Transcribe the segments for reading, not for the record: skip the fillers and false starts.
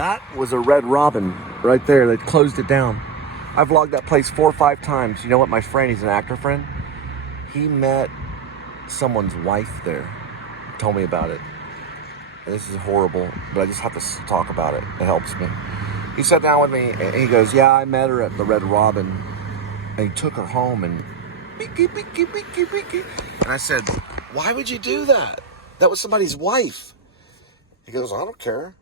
That was a Red Robin right there. They closed it down. I vlogged that place 4 or 5 times. You know what? My friend, he's an actor friend. He met someone's wife there. He told me about it. And this is horrible, but I just have to talk about it. It helps me. He sat down with me and he goes, yeah, I met her at the Red Robin. And he took her home and and I said, why would you do that? That was somebody's wife. He goes, I don't care.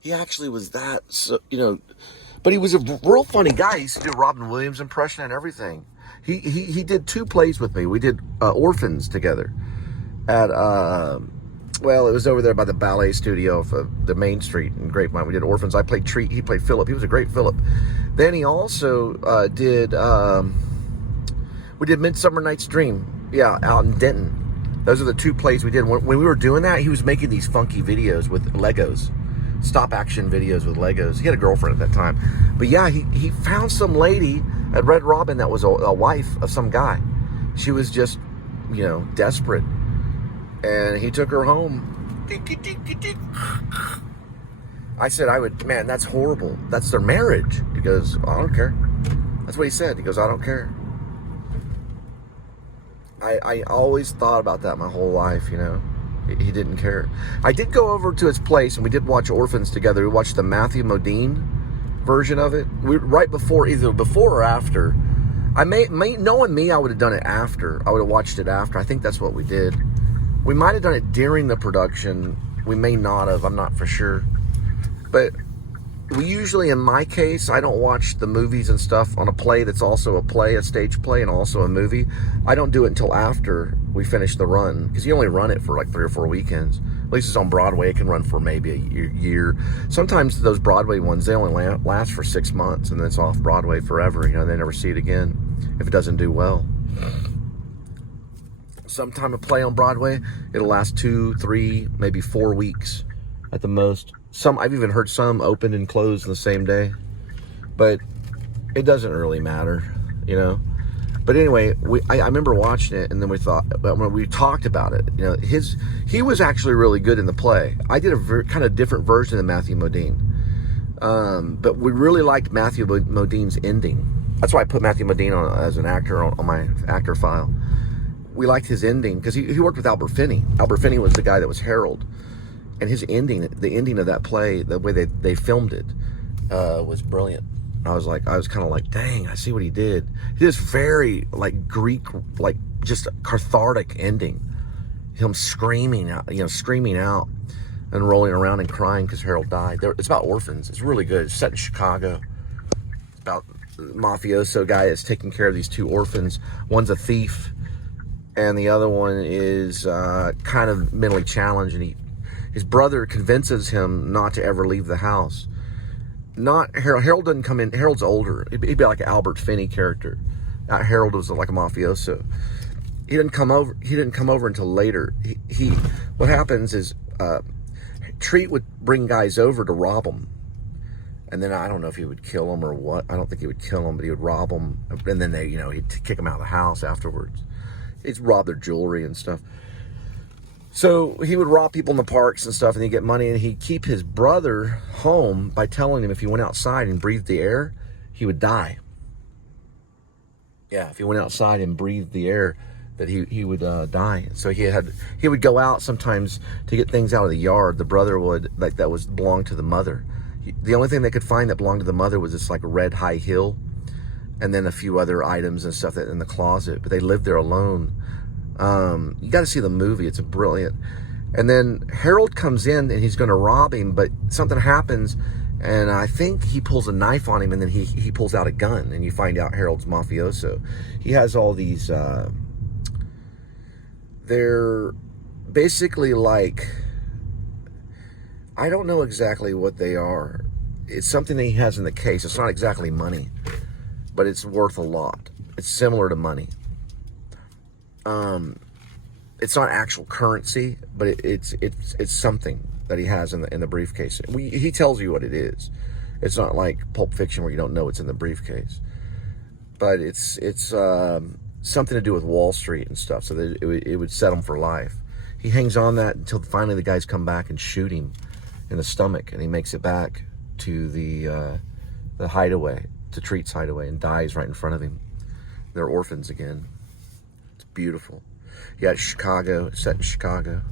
He actually was that, so, you know, but he was a real funny guy. He used to do a Robin Williams impression and everything. He did 2 plays with me. We did Orphans together at, well, it was over there by the ballet studio of the Main Street in Grapevine. We did Orphans. I played Treat. He played Philip. He was a great Philip. Then he also did, we did Midsummer Night's Dream. Yeah, out in Denton. Those are the 2 plays we did. When we were doing that, he was making these funky videos with Legos. Stop action videos with Legos. He had a girlfriend at that time. But yeah, he found some lady at Red Robin that was a wife of some guy. She was just, you know, desperate. And he took her home. I said, man, that's horrible. That's their marriage. He goes, I don't care. That's what he said. He goes, I don't care. I always thought about that my whole life, you know. He didn't care. I did go over to his place and we did watch Orphans together. We watched the Matthew Modine version of it. Right before, either before or after. Knowing me, I would have done it after. I would have watched it after. I think that's what we did. We might have done it during the production. We may not have. I'm not for sure. But we usually, in my case, I don't watch the movies and stuff on a play that's also a play, a stage play, and also a movie. I don't do it until after we finish the run, because you only run it for like 3 or 4 weekends. At least it's on Broadway. It can run for maybe a year. Sometimes those Broadway ones, they only last for 6 months, and then it's off Broadway forever. You know, they never see it again if it doesn't do well. Sometime a play on Broadway, it'll last 2, 3, maybe 4 weeks at the most. I've even heard some open and closed the same day, but it doesn't really matter, you know. But anyway, I remember watching it, and then we thought, when we talked about it, you know, he was actually really good in the play. I did a kind of different version of Matthew Modine, but we really liked Matthew Modine's ending. That's why I put Matthew Modine on as an actor on my actor file. We liked his ending because he worked with Albert Finney. Albert Finney was the guy that was Harold. And his ending, the ending of that play, the way they filmed it, was brilliant. I was kind of like, dang, I see what he did. He did this very, like, Greek, like, just a cathartic ending. Him screaming out and rolling around and crying because Harold died. It's about orphans. It's really good. It's set in Chicago. It's about a mafioso guy that's taking care of these 2 orphans. One's a thief, and the other one is kind of mentally challenged, and his brother convinces him not to ever leave the house. Not Harold. Harold doesn't come in. Harold's older. He'd be like an Albert Finney character. Harold was like a mafioso. He didn't come over until later. What happens is Treat would bring guys over to rob them, and then I don't know if he would kill them or what. I don't think he would kill them, but he would rob them, and then he'd kick them out of the house afterwards. He'd rob their jewelry and stuff. So he would rob people in the parks and stuff, and he'd get money, and he'd keep his brother home by telling him if he went outside and breathed the air, he would die. Yeah, if he went outside and breathed the air, that he would die. So he would go out sometimes to get things out of the yard. The brother would, like, that belonged to the mother. The only thing they could find that belonged to the mother was this like red high heel, and then a few other items and stuff that in the closet. But they lived there alone. You got to see the movie. It's brilliant. And then Harold comes in and he's going to rob him, but something happens, and I think he pulls a knife on him, and then he pulls out a gun, and you find out Harold's mafioso. He has all these, they're basically like, I don't know exactly what they are. It's something that he has in the case. It's not exactly money, but it's worth a lot. It's similar to money. It's not actual currency, but it's something that he has in the briefcase. He tells you what it is. It's not like Pulp Fiction where you don't know what's in the briefcase, but it's something to do with Wall Street and stuff. So that it would set him for life. He hangs on that until finally the guys come back and shoot him in the stomach, and he makes it back to the hideaway, to Treat's hideaway, and dies right in front of him. They're orphans again. It's beautiful. Yeah, it's Chicago, it's set in Chicago.